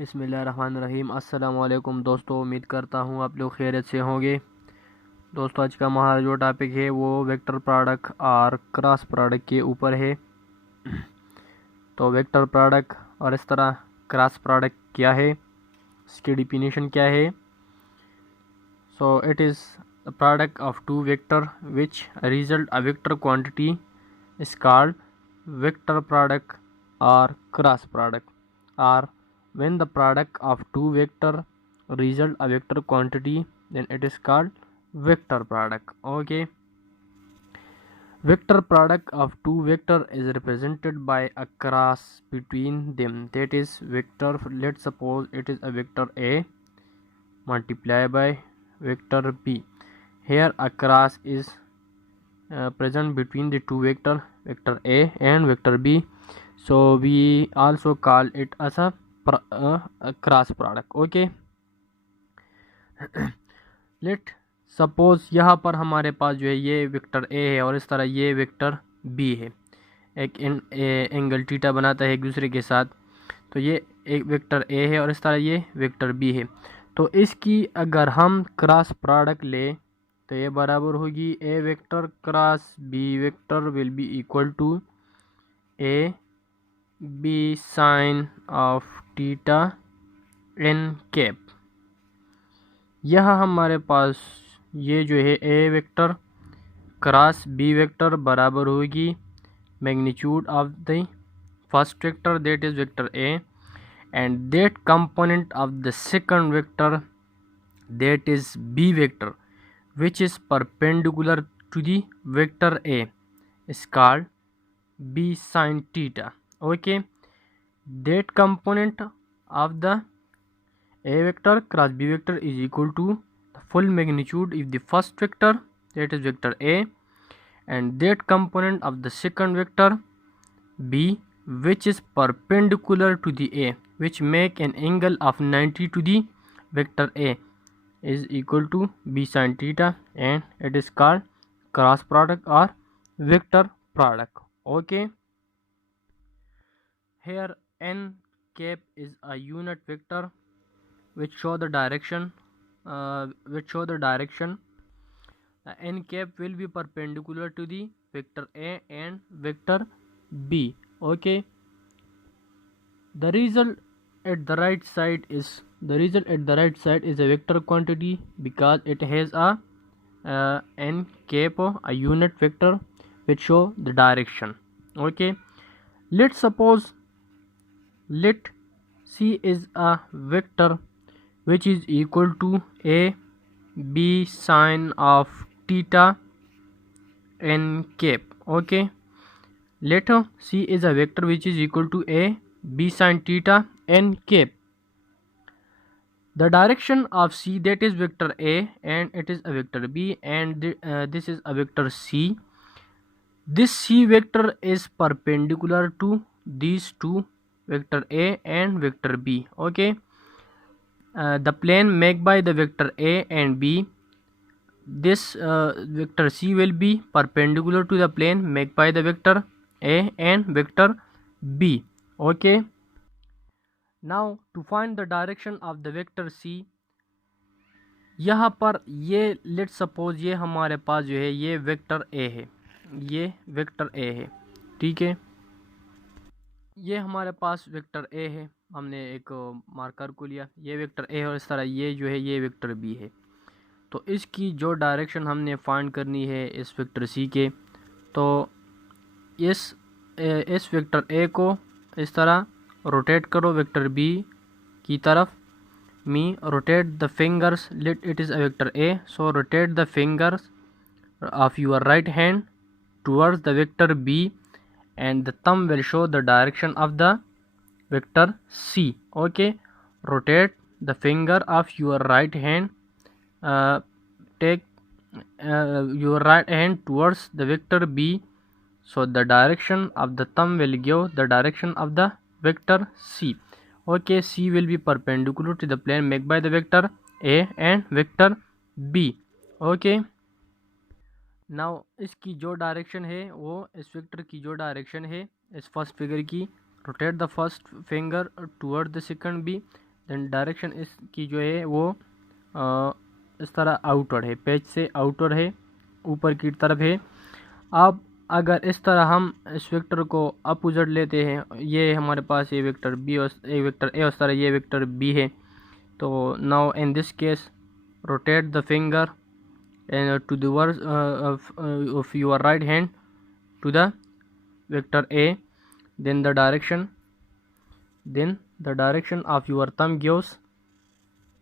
बिस्मिल्लाहिर्रहमानिर्रहीम। अस्सलाम वालेकुम दोस्तों, उम्मीद करता हूँ आप लोग खैरियत से होंगे। दोस्तों, आज का हमारा जो टॉपिक है वो वेक्टर प्रोडक्ट और क्रॉस प्रोडक्ट के ऊपर है। तो वेक्टर प्रोडक्ट और इस तरह क्रॉस प्रोडक्ट क्या है, इसकी डिफिनीशन क्या है। So it is the product of two vector which result a vector quantity is called vector product or cross product, or when the product of two vector result a vector quantity, then it is called vector product. Okay, vector product of two vector is represented by a cross between them, that is vector. Let's suppose it is a vector a multiplied by vector b. Here a cross is present between the two vector a and vector b, so we also call it as a cross product. Okay, let suppose यहाँ पर हमारे पास जो है ये vector A है और इस तरह ये वेक्टर बी है। एक एंगल थीटा बनाता है एक दूसरे के साथ। तो ये एक वेक्टर ए है और इस तरह ये वेक्टर बी है। तो इसकी अगर हम क्रॉस प्रोडक्ट ले तो ये बराबर होगी A vector cross B vector will be equal to A B sine of theta N cap. यह हमारे पास ये जो है A vector cross B vector बराबर होगी magnitude of the first vector, that is vector A, and that component of the second vector, that is B vector, which is perpendicular to the vector A, is called b sin theta. Okay, that component of the a vector cross b vector is equal to the full magnitude of the first vector, that is vector A, and that component of the second vector b, which is perpendicular to the A, which make an angle of 90 to the vector A, is equal to b sin theta, and it is called cross product or vector product. Okay, here n cap is a unit vector which show the direction. The n cap will be perpendicular to the vector A and vector B. Okay, the result at the right side is a vector quantity because it has a n cap, a unit vector which show the direction. Okay, let's suppose let C is a vector which is equal to a b sine of theta n cap. Okay, let C is a vector which is equal to a b sine theta n cap. The direction of C, that is vector A, and it is a vector B, and this is a vector C. This C vector is perpendicular to these two, vector A and vector B. Okay, the plane made by the vector A and B, this vector C will be perpendicular to the plane made by the vector A and vector B. Okay, now to find the direction of the vector C, यहाँ पर ये let suppose ये हमारे पास जो है ये vector A है, ये वेक्टर ए है। ठीक है, ये हमारे पास वेक्टर ए है, हमने एक मार्कर को लिया, ये वेक्टर ए है और इस तरह ये जो है ये वेक्टर बी है। तो इसकी जो डायरेक्शन हमने फाइंड करनी है इस वेक्टर सी के, तो इस वेक्टर ए को इस तरह रोटेट करो वेक्टर बी की तरफ। Me rotate the fingers, let it is a vector A, so rotate the fingers of your right hand towards the vector B, and the thumb will show the direction of the vector C. Okay, rotate the finger of your right hand, take your right hand towards the vector B, so the direction of the thumb will give the direction of the vector C. Okay, C will be perpendicular to the plane made by the vector A and vector B. Okay, now इसकी जो direction है वो इस vector की जो direction है इस first figure की, rotate the first finger toward the second B, then direction इसकी जो है वो इस तरह आउटवर्ड है, पेज से आउटवर्ड है, ऊपर की तरफ है। अब अगर इस तरह हम इस वेक्टर को अपोजिट लेते हैं, ये हमारे पास ये वेक्टर बी और ये वेक्टर ए, उस तरह ये वेक्टर बी है, तो now in this case rotate the finger and to the words of your right hand to the vector A, then the direction of your thumb gives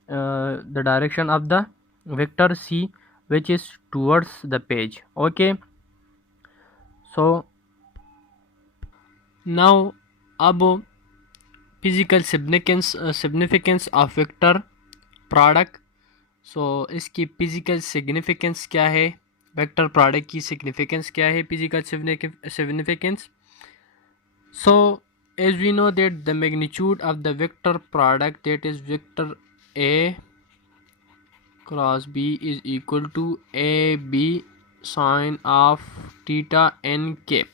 the direction of the vector C, which is towards the page. Okay, so now अब physical significance of vector product. सो इसकी physical significance क्या है, vector product की significance क्या है, physical significance. So as we know that the magnitude of the vector product, that is vector A cross B is equal to A B sine of theta N cap,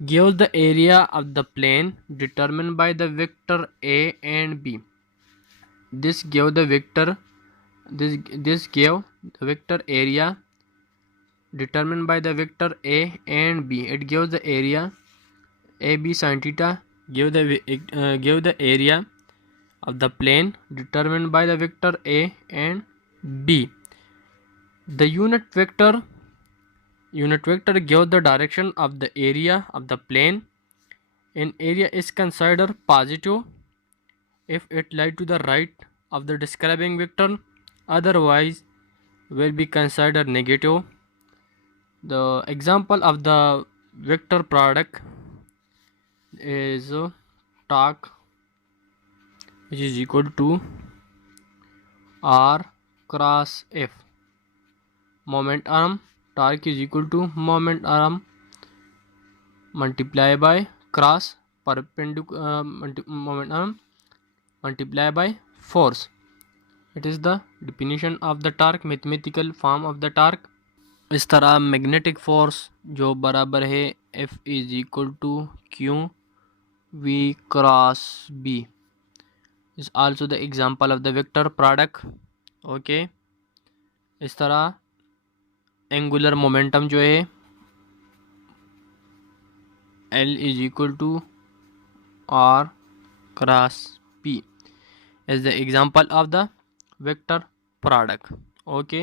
gives the area of the plane determined by the vector A and B. This gave the vector area determined by the vector A and B. It gives the area AB sin theta, give the area of the plane determined by the vector A and B. The unit vector gives the direction of the area of the plane, and area is considered positive if it lies to the right of the describing vector, otherwise will be considered negative. The example of the vector product is torque, which is equal to R cross F. Moment arm, torque is equal to moment arm multiplied by cross perpendicular moment arm multiplied by force. It is the definition of the torque, mathematical form of the torque. इस तरह magnetic force जो बराबर है F is equal to Q V cross B is also the example of the vector product. Okay, इस तरह angular momentum जो है L is equal to R cross P is the example of the vector product. Okay.